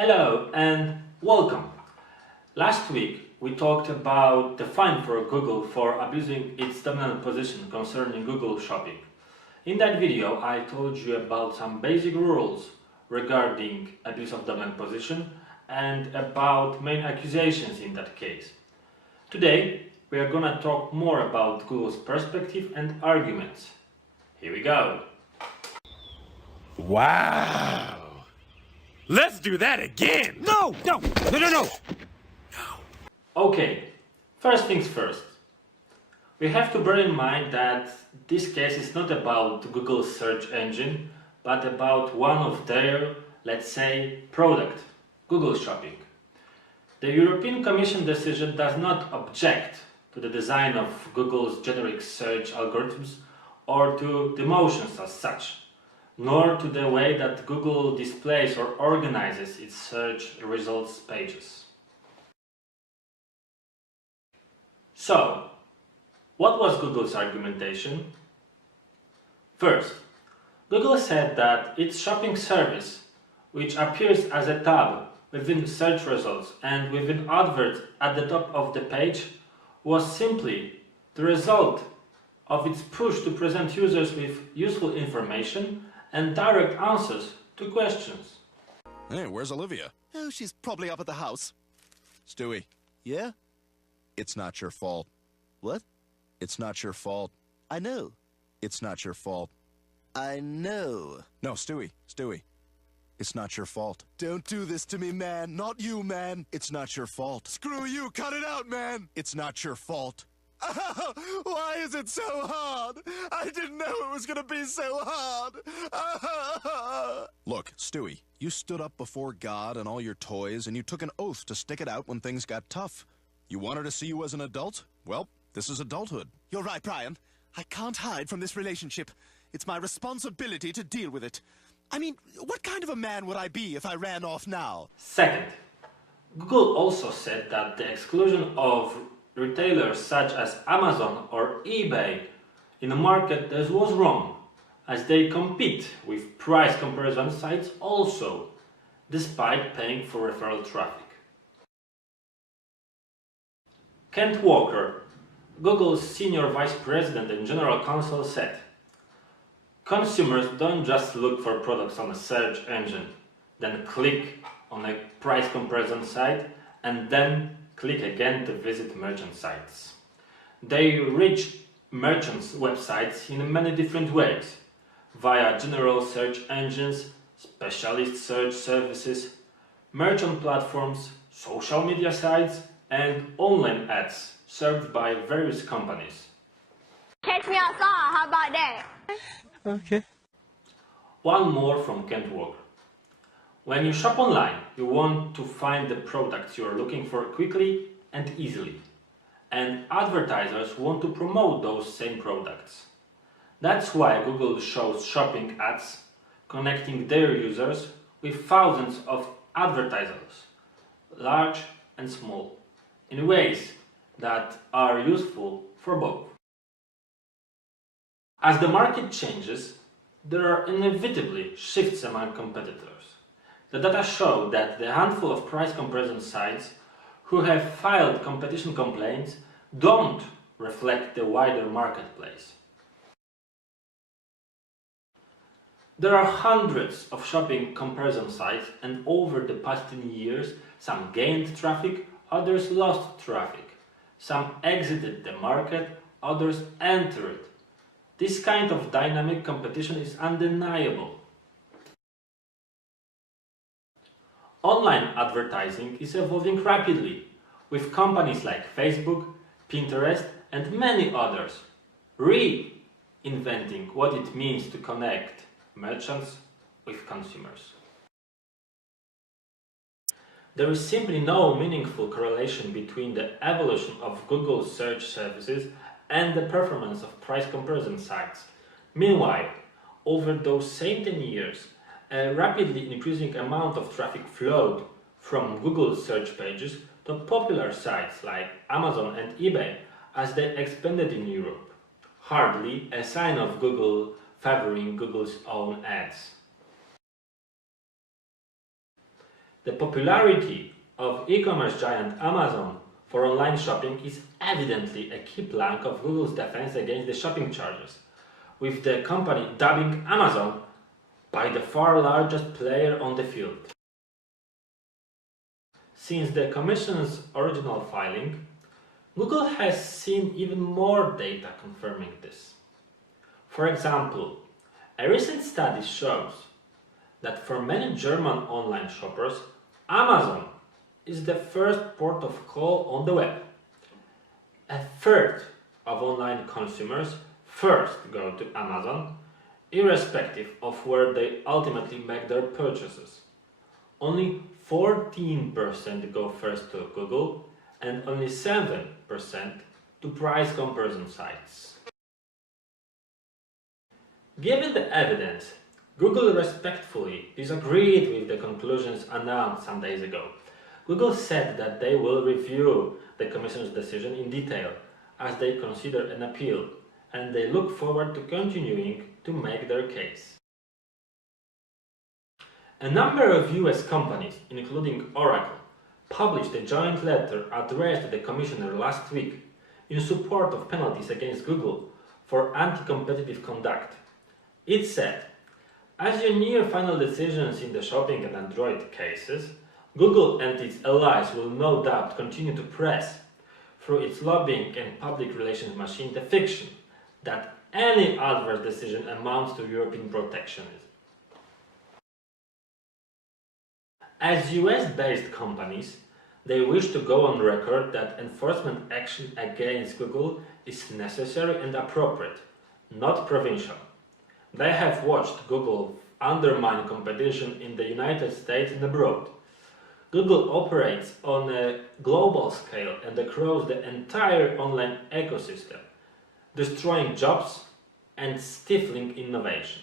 Hello and welcome. Last week we talked about the fine for Google for abusing its dominant position concerning Google Shopping. In that video I told you about some basic rules regarding abuse of dominant position and about main accusations in that case. Today we are gonna talk more about Google's perspective and arguments. Here we go. Wow. Let's do that again. No. Okay, first things first. We have to bear in mind that this case is not about Google's search engine, but about one of their, let's say, product, Google Shopping. The European Commission decision does not object to the design of Google's generic search algorithms or to the motions as such, nor to the way that Google displays or organizes its search results pages. So, what was Google's argumentation? First, Google said that its shopping service, which appears as a tab within search results and with an advert at the top of the page, was simply the result of its push to present users with useful information and direct answers to questions. Hey, where's Olivia? Oh, she's probably up at the house. Stewie, Yeah? it's not your fault. What? It's not your fault. I know. It's not your fault. I know. No, Stewie. It's not your fault. Don't do this to me, man. Not you, man. It's not your fault. Screw you. Cut it out, man. It's not your fault. Why is it so hard? I didn't know it was gonna be so hard. Look, Stewie, you stood up before God and all your toys and you took an oath to stick it out when things got tough. You wanted to see you as an adult? Well, this is adulthood. You're right, Brian. I can't hide from this relationship. It's my responsibility to deal with it. I mean, what kind of a man would I be if I ran off now? Second, Google also said that the exclusion of retailers such as Amazon or eBay in a market that was wrong, as they compete with price comparison sites also, despite paying for referral traffic. Kent Walker, Google's senior vice president and general counsel, said, "Consumers don't just look for products on a search engine, then click on a price comparison site and then click again to visit merchant sites. They reach merchants' websites in many different ways, via general search engines, specialist search services, merchant platforms, social media sites, and online ads served by various companies." Catch me outside, how about that? Okay. One more from Kent Walker. When you shop online, you want to find the products you are looking for quickly and easily. And advertisers want to promote those same products. That's why Google shows shopping ads connecting their users with thousands of advertisers, large and small, in ways that are useful for both. As the market changes, there are inevitably shifts among competitors. The data show that the handful of price comparison sites who have filed competition complaints don't reflect the wider marketplace. There are hundreds of shopping comparison sites, and over the past 10 years, some gained traffic, others lost traffic. Some exited the market, others entered. This kind of dynamic competition is undeniable. Online advertising is evolving rapidly, with companies like Facebook, Pinterest, and many others reinventing what it means to connect merchants with consumers. There is simply no meaningful correlation between the evolution of Google's search services and the performance of price comparison sites. Meanwhile, over those same 10 years, a rapidly increasing amount of traffic flowed from Google search pages to popular sites like Amazon and eBay as they expanded in Europe. Hardly a sign of Google favoring Google's own ads. The popularity of e-commerce giant Amazon for online shopping is evidently a key plank of Google's defense against the shopping charges, with the company dubbing Amazon by the far largest player on the field. Since the Commission's original filing, Google has seen even more data confirming this. For example, a recent study shows that for many German online shoppers, Amazon is the first port of call on the web. A third of online consumers first go to Amazon, irrespective of where they ultimately make their purchases. Only 14% go first to Google and only 7% to price comparison sites. Given the evidence, Google respectfully disagreed with the conclusions announced some days ago. Google said that they will review the Commission's decision in detail as they consider an appeal, and they look forward to continuing to make their case. A number of US companies, including Oracle, published a joint letter addressed to the Commissioner last week in support of penalties against Google for anti-competitive conduct. It said, as you near final decisions in the shopping and Android cases, Google and its allies will no doubt continue to press, through its lobbying and public relations machine, the fiction that any adverse decision amounts to European protectionism. As US-based companies, they wish to go on record that enforcement action against Google is necessary and appropriate, not provincial. They have watched Google undermine competition in the United States and abroad. Google operates on a global scale and across the entire online ecosystem, destroying jobs and stifling innovation.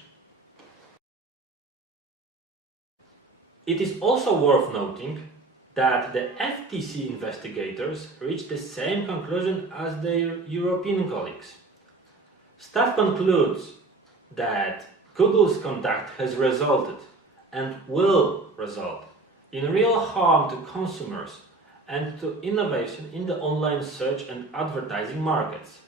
It is also worth noting that the FTC investigators reached the same conclusion as their European colleagues. Staff concludes that Google's conduct has resulted and will result in real harm to consumers and to innovation in the online search and advertising markets.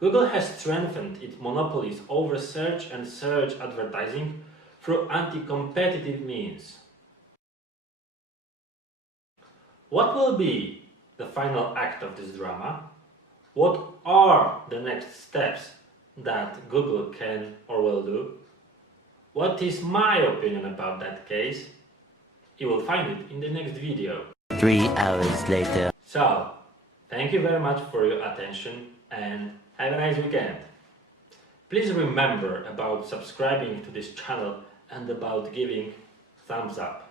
Google has strengthened its monopolies over search and search advertising through anti-competitive means. What will be the final act of this drama? What are the next steps that Google can or will do? What is my opinion about that case? You will find it in the next video. 3 hours later. So, thank you very much for your attention and have a nice weekend. Please remember about subscribing to this channel and about giving thumbs up.